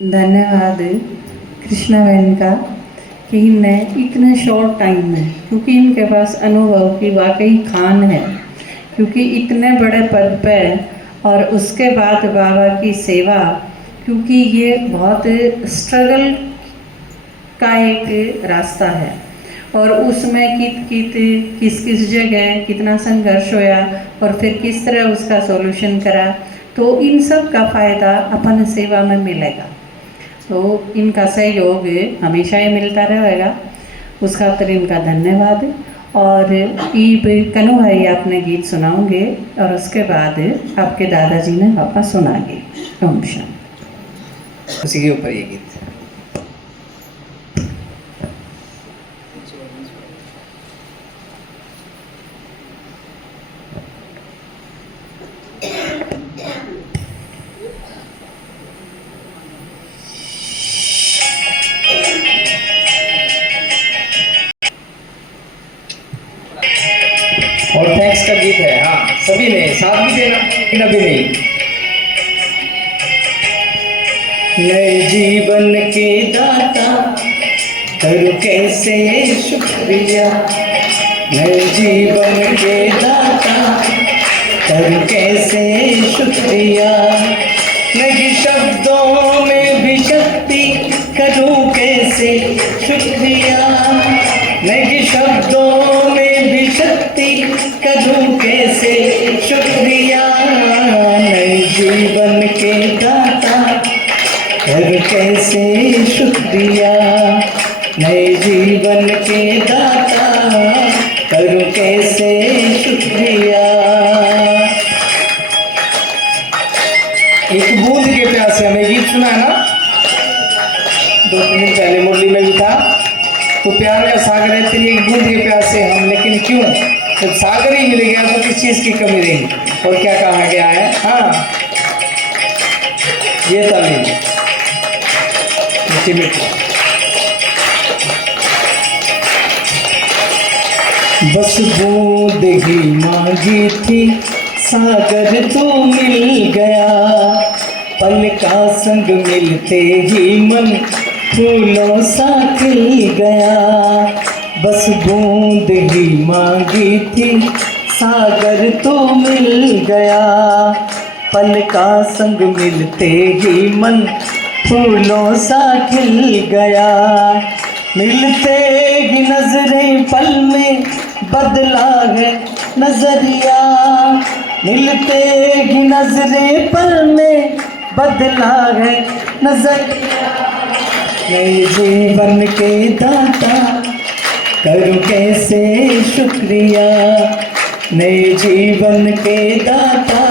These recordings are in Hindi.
धन्यवाद कृष्णा बहन का कि इनने इतने शॉर्ट टाइम में, क्योंकि इनके पास अनुभव की वाकई खान है, क्योंकि इतने बड़े पद पे और उसके बाद बाबा की सेवा, क्योंकि ये बहुत स्ट्रगल का एक रास्ता है और उसमें किस किस जगह कितना संघर्ष होया और फिर किस तरह उसका सॉल्यूशन करा, तो इन सब का फ़ायदा अपन सेवा में मिलेगा। तो इनका सहयोग हमेशा ही मिलता रहेगा, उस खातिर इनका धन्यवाद। और ईब कनु भाई आपने गीत सुनाओगे और उसके बाद आपके दादाजी ने वापस सुनाएंगे। ओम शांति। उसी के ऊपर ये गीत। और थैंक्स का गीत है। हाँ, सभी ने साथ भी देना, लेकिन अभी नहीं। नए जीवन के दाता करो कैसे शुक्रिया, नए जीवन के दाता करो कैसे शुक्रिया, नहीं शब्दों में भी शक्ति करूँ कैसे शुक्रिया, नहीं शब्दों में भी शक्ति करूँ कैसे शुक्रिया, नए जीवन के दाता करो कैसे शुक्रिया, नए जीवन के दाता करो कैसे शुक्रिया। एक बूंद के प्यासे, हमें गीत सुना है ना 2-3 दिन पहले, मुरली में भी था। तो प्यार का सागर है तेरी एक बूंद के प्यासे हम, लेकिन क्यों, जब सागर ही मिल गया तो किस चीज़ की कमी रही। और क्या कहा गया है, हाँ ये तालीम मीठी मीठी। बस बूंद ही मांगी थी सागर तो मिल गया, पल का संग मिलते ही मन फूलों सा खिल गया, बस बूंद ही मांगी थी सागर तो मिल गया, पल का संग मिलते ही मन फूलों सा खिल गया, मिलते ही नजरें पल में बदला है नजरिया, मिलते ही नजरें पल में बदला है नजरिया, नए जीवन के दाता करूं कैसे शुक्रिया, नए जीवन के दाता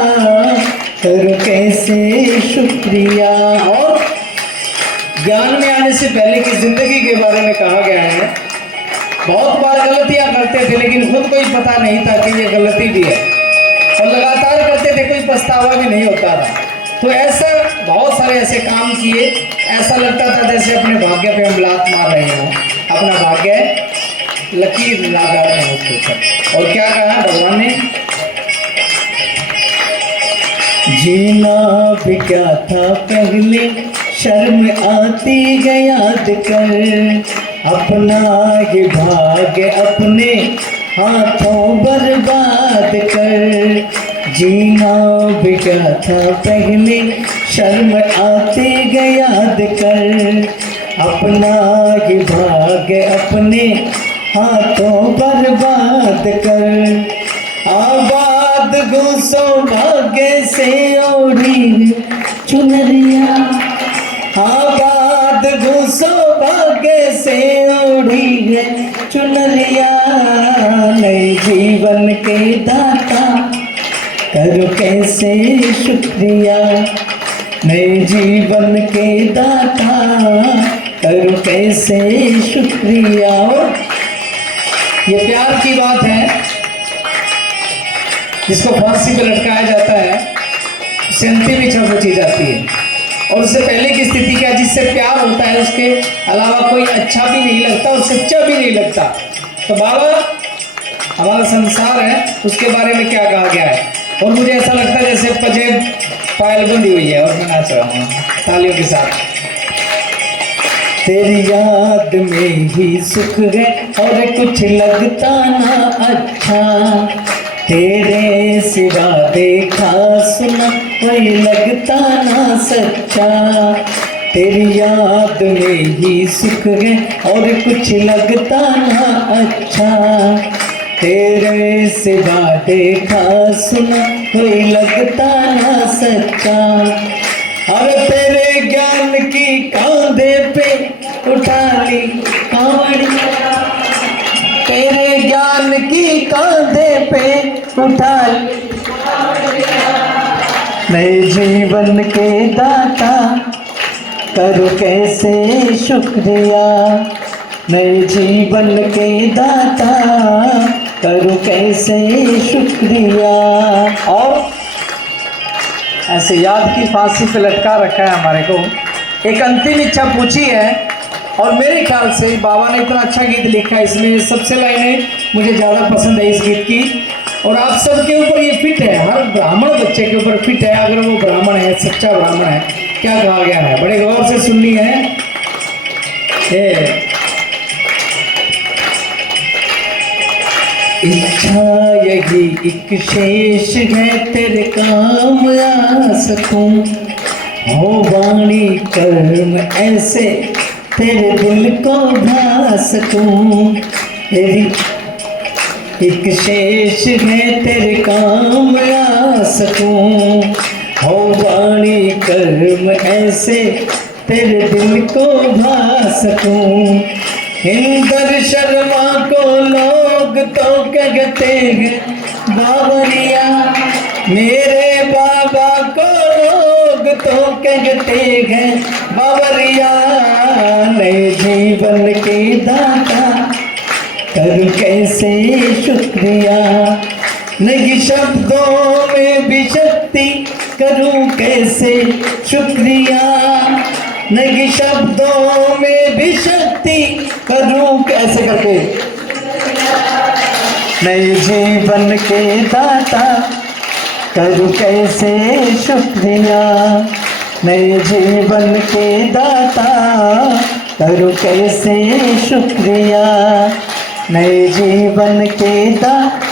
करूं कैसे शुक्रिया। और ज्ञान में आने से पहले की जिंदगी के बारे में कहा गया है, बहुत बार गलतियां करते थे लेकिन खुद को ही पता नहीं था कि ये गलती भी है, और लगातार करते थे, कोई पछतावा भी नहीं होता था। तो ऐसा बहुत सारे ऐसे काम किए, ऐसा लगता था जैसे अपने भाग्य पे हम लात मार रहे हों, अपना भाग्य लकीर लगा रहे हैं उसके ऊपर। और क्या कहा भगवान ने, जीना भी क्या था पहले शर्म आती है याद कर, अपना ये भाग्य अपने हाथों बर्बाद कर, जीना भी क्या था पहले शर्म आती है याद कर, अपना ये भाग्य अपने हाथों बर्बाद कर, आबाद घुसो भाग्य से ओढ़ी चुनरिया, आबाद घुसो भाग्य से ओढ़ी है चुनरिया, नए जीवन के दाता करो कैसे शुक्रिया, नए जीवन के दाता करो कैसे शुक्रिया। ये प्यार की बात है, जिसको फांसी पे लटकाया जाता है, उससे अंतिम इच्छा पूछी जाती है, और उससे पहले की स्थिति क्या, जिससे प्यार होता है उसके अलावा कोई अच्छा भी नहीं लगता और सच्चा भी नहीं लगता। तो बाबा हमारा संसार है, उसके बारे में क्या कहा गया है, और मुझे ऐसा लगता है जैसे पजेब पायल बंधी हुई है और मैं नाच रहा हूँ तालियों के साथ। तेरी याद में ही सुख है और कुछ लगता ना अच्छा, तेरे सिवा देखा सुना कोई लगता ना सच्चा। तेरी याद में ही सुख है और कुछ लगता ना अच्छा, तेरे सिवा देखा सुना कोई लगता ना सच्चा। और तेरे ज्ञान की कांधे पे उठा ली कांवड़िया, तेरे ज्ञान की कांधे पे उठा ली नए जीवन के दाता करूँ कैसे शुक्रिया, नए जीवन के दाता करूँ कैसे शुक्रिया। और ऐसे याद की फांसी पे लटका रखा है हमारे को, एक अंतिम इच्छा पूछी है। और मेरे ख्याल से बाबा ने इतना अच्छा गीत लिखा है, इसमें सबसे लाइनें मुझे ज़्यादा पसंद है इस गीत की। और आप सबके ऊपर ये फिट है, हर ब्राह्मण बच्चे के ऊपर फिट है, अगर वो ब्राह्मण है, सच्चा ब्राह्मण है। क्या कहा गया है, बड़े गौर से सुननी है। इच्छा यही एक शेष है तेरे काम आ सकूं, हो वाणी कर्म ऐसे तेरे दिल को भा सकूं। तेरी एक शेष है तेरे काम आ सकूं, हो वाणी कर्म ऐसे तेरे दिल को भा सकूं। इंदर शर्मा को लोग तो कहते हैं बावरिया, मेरे बाबा को लोग तो कहते हैं बावरिया। नए जीवन के दाता करूँ कैसे शुक्रिया, नई शब्दों में भी शक्ति करूँ कैसे शुक्रिया, नई शब्दों में भी शक्ति करूँ कैसे करके। नए जीवन के दाता करूँ कैसे शुक्रिया, नए जीवन के दाता करूँ कैसे शुक्रिया, नए जीवन के दाता